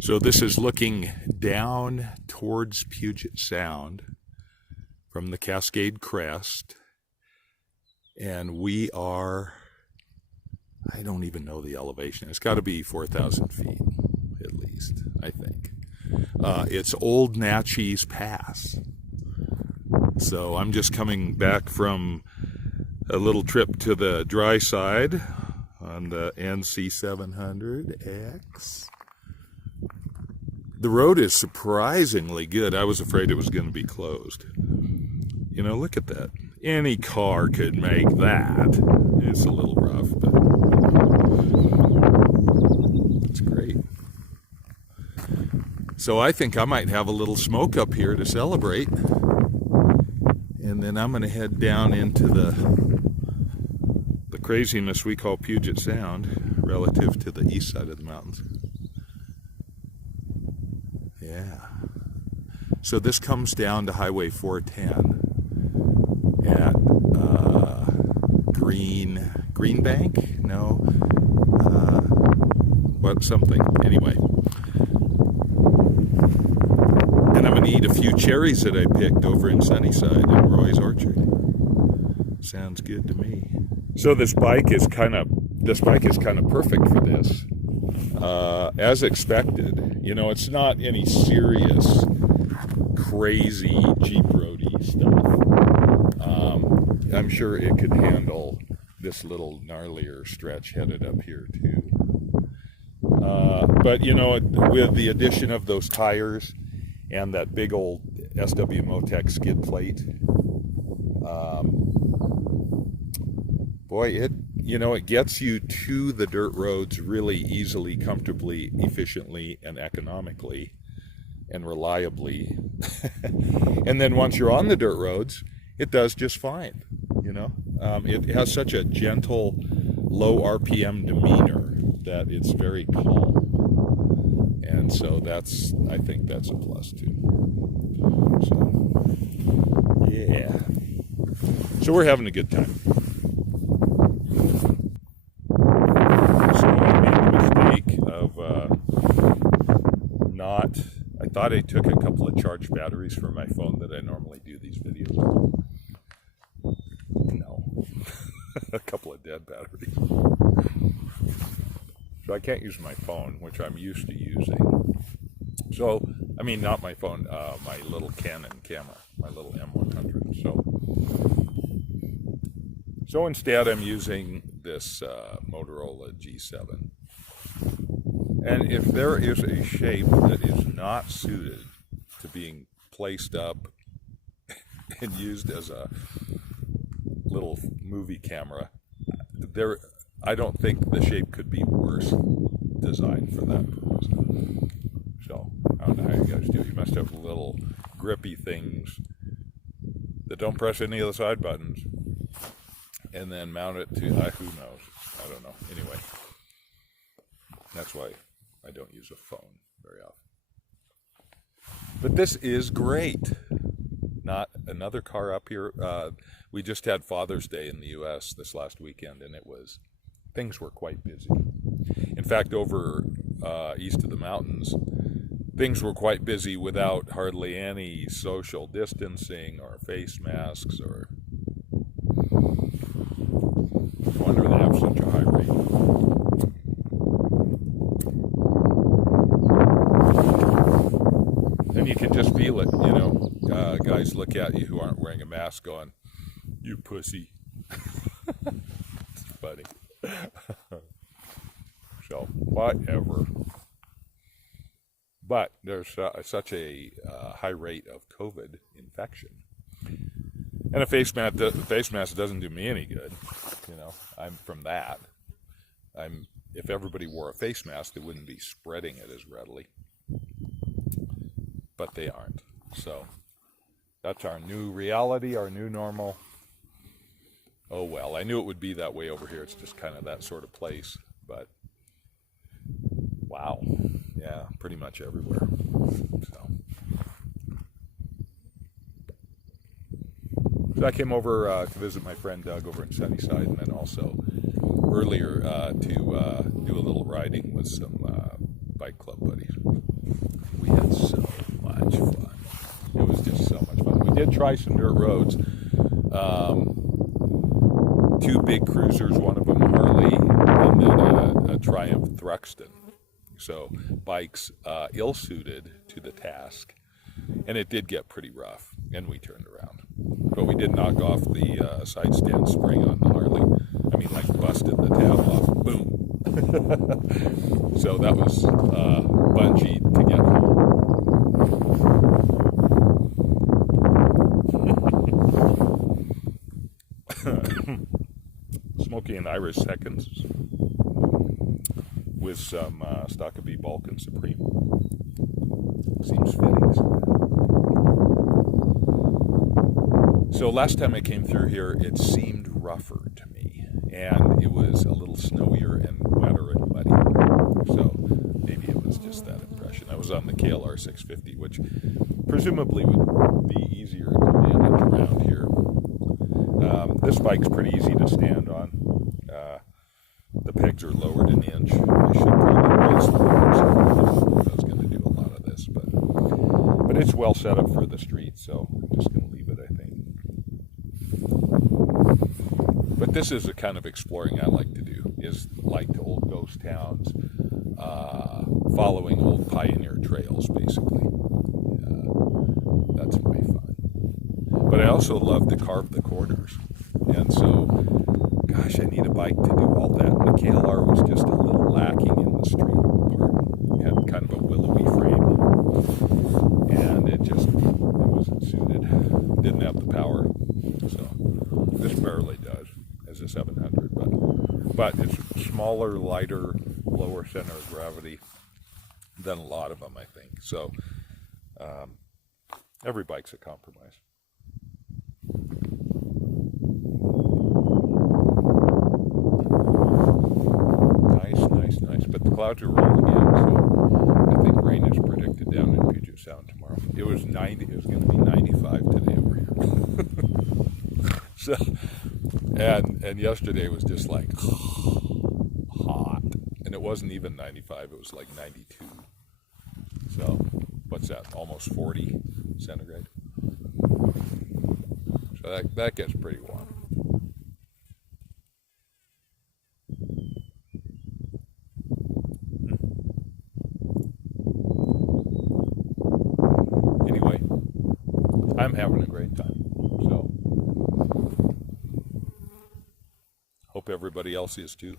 So this is looking down towards Puget Sound from the Cascade Crest, and we are, I don't even know the elevation. It's got to be 4,000 feet at least, I think. It's Old Naches Pass. So I'm just coming back from a little trip to the dry side on the NC 700X. The road is surprisingly good. I was afraid it was going to be closed. You know, look at that. Any car could make that. It's a little rough, but it's great. So I think I might have a little smoke up here to celebrate. And then I'm going to head down into the craziness we call Puget Sound relative to the east side of the mountains. Yeah. So this comes down to Highway 410 at Green Bank? No. What something. Anyway. And I'm going to eat a few cherries that I picked over in Sunnyside in Roy's Orchard. Sounds good to me. So this bike is kind of perfect for this. As expected, you know, it's not any serious, crazy Jeep roadie stuff. I'm sure it could handle this little gnarlier stretch headed up here too. But you know, with the addition of those tires and that big old SW Motec skid plate, boy, it gets you to the dirt roads really easily, comfortably, efficiently, and economically, and reliably. And then once you're on the dirt roads, it does just fine, you know. It has such a gentle, low RPM demeanor that it's very calm. And so I think that's a plus too. So, yeah. So we're having a good time. I thought I took a couple of charged batteries for my phone that I normally do these videos with. No. A couple of dead batteries. So I can't use my phone, which I'm used to using. So, I mean, not my phone, my little Canon camera, my little M100. So instead I'm using this Motorola G7. And if there is a shape that is not suited to being placed up and used as a little movie camera, I don't think the shape could be worse designed for that purpose. So, I don't know how you guys do it. You must have little grippy things that don't press any of the side buttons and then mount it to, who knows? I don't know. Anyway, that's why I don't use a phone very often. But this is great. Not another car up here. We just had Father's Day in the U.S. this last weekend, and things were quite busy. In fact, over east of the mountains, things were quite busy without hardly any social distancing or face masks or. No wonder they have such a high rate. And you can just feel it, you know. Guys look at you who aren't wearing a mask going, "You pussy." It's funny. So, whatever. But there's such a high rate of COVID infection. And a face mask doesn't do me any good. You know, I'm from that. If everybody wore a face mask, they wouldn't be spreading it as readily. But they aren't. So that's our new reality, our new normal. Oh well, I knew it would be that way over here. It's just kind of that sort of place. But wow, yeah, pretty much everywhere. So I came over to visit my friend Doug over in Sunnyside, and then also earlier to do a little riding with some bike club buddies. We had so much fun. It was just so much fun. We did try some dirt roads. 2 big cruisers, one of them Harley, and then a Triumph Thruxton. So bikes ill-suited to the task, and it did get pretty rough, and we turned around. But we did knock off the side stand spring on the Harley. I mean, like busted the tab off. Boom. So that was bungee to get home. Smoky and Irish seconds with some Stockabee Balkan Supreme. Seems fitting. So last time I came through here, it seemed rougher to me, and it was a little snowier and wetter and muddy. So maybe it was just that impression. I was on the KLR 650, which presumably would be easier to manage around here. This bike's pretty easy to stand on. The pegs are lowered an inch. I should probably raise the lowers. I was going to do a lot of this, but it's well set up for the street, so I'm just going to leave it, I think. But this is the kind of exploring I like to do, is like to old ghost towns, following old pioneer trails, basically. That's my fun. But I also love to carve the corners. And so, gosh, I need a bike to do all that. And the KLR was just a little lacking in the street part. It had kind of a willowy frame. And it wasn't suited. Didn't have the power. So, this barely does as a 700. But it's smaller, lighter, lower center of gravity than a lot of them, I think. So, every bike's a compromise. Nice. But the clouds are rolling in, so I think rain is predicted down in Puget Sound tomorrow. It was 90. It was going to be 95 today over here. So, and yesterday was just like hot, and it wasn't even 95. It was like 92. So, what's that? Almost 40 centigrade. So that gets pretty warm. I'm having a great time, so hope everybody else is too.